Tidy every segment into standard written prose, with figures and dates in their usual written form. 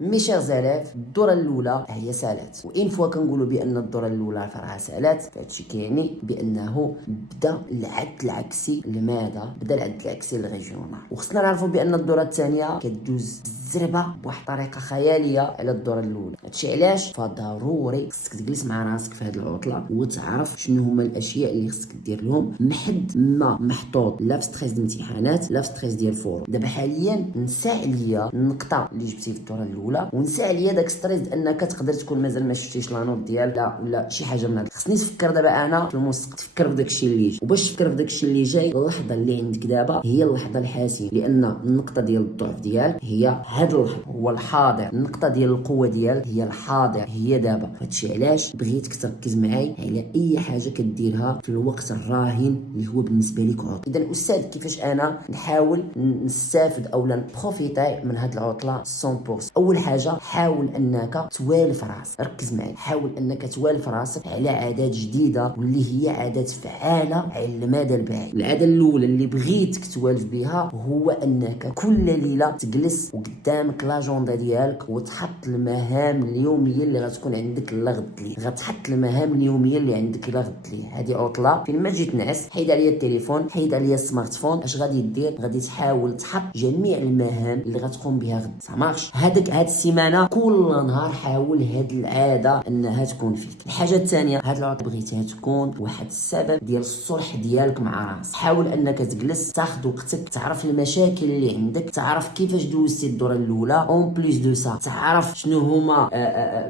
مي شيغ زالاف، الدوره الاولى هي سالات، وان فوا كنقولوا بان الدوره الاولى فرعها سالات فهادشي كيعني بانه بدا العد العكسي لماذا بدا العد العكسي للريجيونال. وخصنا نعرفوا بان الدوره الثانيه كدوز الزربه بواحد الطريقه خياليه على الدوره الاولى. هادشي علاش؟ فضروري خصك تجلس مع راسك في هذه العطله وتعرف شنو هما الاشياء اللي خصك دير لهم محد ما محطوط لا في ستريس الامتحانات لا في ستريس ديال الفور. دابا حاليا نسى عليا النقطه اللي جبتي في الدوره الاولى ونسى عليا داك ستريس انك تقدر تكون مازال ما شفتيش لا نوت ديال لا ولا شي حاجه من هذا. خصني تفكر دابا انا في المستقبل، تفكر في داك الشيء اللي جاي، وباش تفكر في داك الشيء اللي جاي اللحظه اللي عندك دابا هي اللحظه الحاسمه، لان النقطه ديال الضعف ديالك هي هاد اللحظه، هو الحاضر. النقطه ديال القوه ديالك هي الحاضر، هي دابا. هادشي علاش بغيتك تركز معايا على اي حاجه كديرها في الوقت الراهن اللي هو بالنسبه لك عطله. اذا استاذ كيفاش انا نحاول نستافد او نبروفيتاي من هاد العطله 100%؟ اول حاجه حاول انك توالف راسك، ركز معايا، حاول انك توالف راسك على عادات جديده واللي هي عادات فعاله على المدى البعيد. العاده الاولى اللي بغيتك توالف بها هو انك كل ليله تجلس وقدامك لاجوندا ديالك وتحط المهام اليوميه اللي غتكون عندك لغد ليه. غتحط المهام اليوميه اللي عندك لغد ليه. هذه عطله فين ما جيت تنعس حيد عليا التليفون، حيد عليا السمارت فون. اش غادي دير؟ غادي تحاول تحط جميع المهام اللي غتقوم بها غد. سامعش هاد السيمانه كل نهار حاول هاد العاده انها تكون فيك. الحاجه الثانيه، هاد العطله بغيتها تكون واحد السبب ديال الصلح ديالك مع راسك. حاول انك تجلس تاخذ وقتك، تعرف المشاكل اللي عندك، تعرف كيفاش دوزتي الدوره الاولى، اون بليس دو سا تعرف شنو هما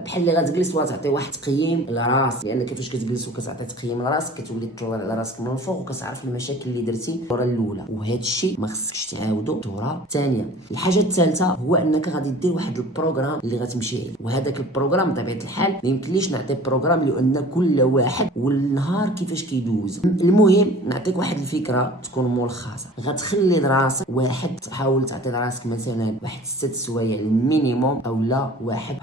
بحال اللي غتجلس وتعطي واحد تقييم لراسك، لان كيفاش كتجلس وكتعطي تقييم لراسك كتولي تطلع على راسك من الفوق وكتعرف المشاكل اللي درتي الدوره الاولى، وهذا الشيء ما خصكش تعاودو الدوره الثانيه. الحاجه الثالثه هو انك غادي دير واحد البروغرام اللي غتمشي عليه، وهذاك البروغرام بطبيعه الحال ما يمكنليش نعطي بروغرام لان كل واحد والنهار كيفاش كيدوز. المهم نعطيك واحد الفكره تكون ملخصه. غتخلي لراسك واحد، تحاول تعطي لراسك مثلا واحد 6 سوايع المينيموم او لا واحد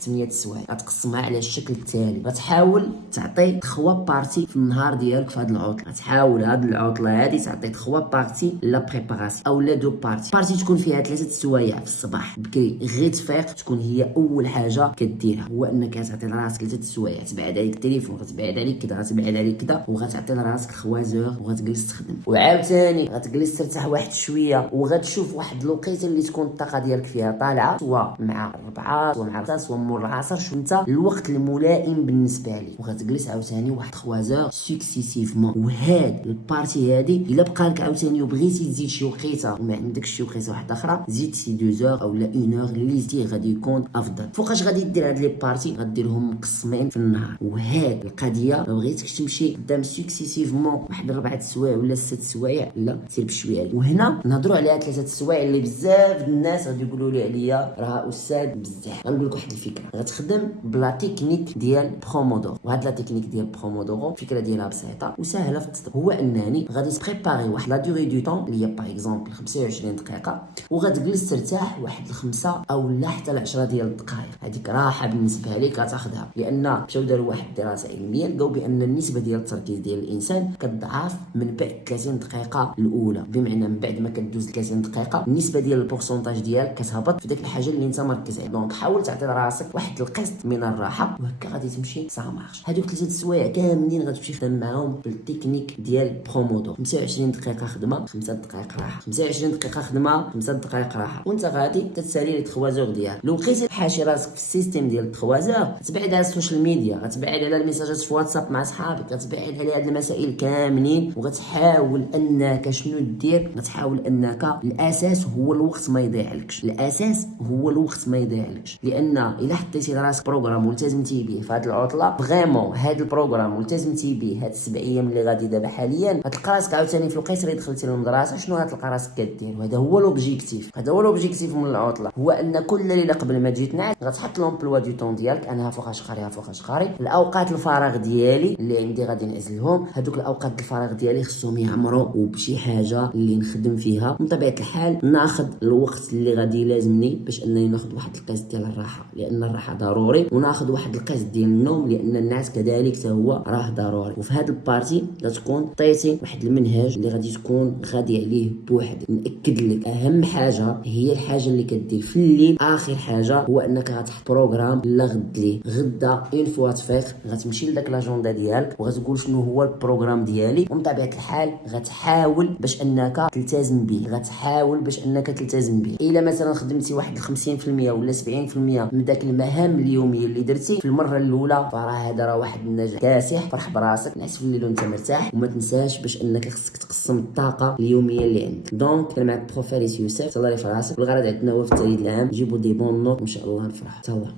8 سوايع. غتقسمها على الشكل التالي. غتحاول تعطي 3 بارتي في النهار ديالك في هذه العطله. غتحاول هذه العطله هذه تعطي 3 بارتي لا بريباراسيون او لا 2 بارتي تكون فيها 3 سوايع في الصباح بكري غير تفيق، تكون هي اول حاجه كديرها، هو انك تعطي لراسك 3 سوايع. تبعد عليك التليفون، غتبعد عليك كذا، غتبعد عليك كذا، وغتعطي لراسك 3 زور وغتجلس تخدم. وعاوتاني غتجلس ترتاح واحد شويه وغتشوف واحد الوقيته اللي تكون الطاقه ديالك فيها طالعه، سواء مع 4 سواء مع 5 سواء مور العصر، شو انت الوقت الملائم بالنسبه لك، وغتجلس عاوتاني واحد 3 زور سكسيسيفمون. وهاد البارتي هادي الا بقى لك عاوتاني وبغيتي تزيد شي وقيته وما عندكش شي وقيته واحده اخرى، زيد شي 2 زور او لا 1 اور اللي زيد غادي يكون افضل. فوقاش غادي دير هاد لي بارتي؟ غديرهم مقسمين في النهار. وهاد القضيه لو بغيتك تمشي قدام سكسيسيفمون واحد 4 سوايع ولا 6 سوايع، لا سير بشويه. وهنا نهضروا على 3 سوايع اللي بزاف الناس غادي يقولوا لي عليا راه استاذ بزاف. غنقول لك واحد الفكره، غتخدم بلا تكنيك ديال برومودور. وهاد لا تكنيك ديال برومودور الفكره ديالها بسيطه وسهله في التطبيق. هو انني غادي تبريباري واحد لا دوري دو طون اللي هي باغ اكزومبل 25 دقيقه، وغتجلس ترتاح واحد 5 او لا حتى 10 ديال الدقائق. هذيك راحه بالنسبه لك غتاخذها، لان مشاو داروا واحد الدراسه علميه لقاو بان النسبه ديال التركيز ديال الانسان كتضعف من بعد 30 دقيقه الاولى. بمعنى من بعد ما كدوز 30 دقيقه النسبه ديال البورسونتاج ديالك كتهبط في ديك الحاجه اللي انت مركز عليها. دونك حاول تعطي لراسك واحد القسط من الراحه وهكا غادي تمشي سا مارش. هذوك 3 سوايع كاملين غتمشي تخدم معاهم بالتكنيك ديال برومودور. 25 دقيقه خدمه، 5 دقائق راحه، 25 دقيقه خدمه، 5 دقائق راحه، وانت غادي تتسالي لي 3 زور ديالك. لو بقيتي حاشي راسك في السيستم ديال 3 زور غتبعد على السوشيال ميديا، غتبعد على الميساجات في واتساب مع صحابك، غتبعد على هاد المسائل كاملين، وغتحاول انك شنو دير؟ غتحاول انك الاساس هو الوقت ما يضيعلكش. الاساس هو الوقت ما يضيعلكش، لان الا حطيتي لراسك بروغرام والتزمتي به في هاد العطله فريمون، هاد البروغرام والتزمتي به هاد 7 ايام اللي غادي دابا حاليا، غتلقى راسك عاوتاني في الوقيته اللي دخلتي للمدرسه شنو غتلقى راسك كدير. وهذا هو لوبجيكتيف، هذا هو لوبجيكتيف من العطله، هو ان كل ليله قبل ما تجي تنعس غتحط لومبلوا دو طون ديالك. انا فوقاش قاريها فوقاش قاري الاوقات الفراغ ديالي اللي عندي غادي نعزلهم. هذوك الاوقات الفراغ ديالي خصهم يعمروا وبشي حاجه اللي نخدم فيها. من طبيعه الحال ناخذ الوقت اللي غادي لازمني باش انني ناخذ واحد القسط ديال الراحه، لان الراحه ضروري، وناخذ واحد القسط ديال النوم لان الناس كذلك حتى هو راه ضروري. وفي هذا البارتي غتكون طيتي واحد المنهج اللي غادي تكون غادي عليه بوحدك. ناكد لك اهم حاجه هي الحاجه اللي كدير في بالليل اخر حاجه هو انك غتحط بروغرام لا غد ليه غدا. اون فوا تفيق غتمشي لذاك لاجوندا ديالك وغتقول شنو هو البروغرام ديالي، ومن طبيعه الحال غتحاول باش انك تلتزم به، غتحاول باش انك تلتزم به. الا مثلا خدمتي واحد 50% ولا 70% من داك المهام اليوميه اللي درتي في المره الاولى، فراه هذا راه واحد النجاح كاسح. فرح براسك، نعس في الليل وانت مرتاح، وما تنساش باش انك خصك تقسم الطاقه اليوميه اللي عندك. دونك كان معك بروفيسور يوسف، تهلا لي في راسك. الغرض عندنا هو في التعييد العام جيبوا دي بون نوت ان شاء الله نفرحوا. تهلا.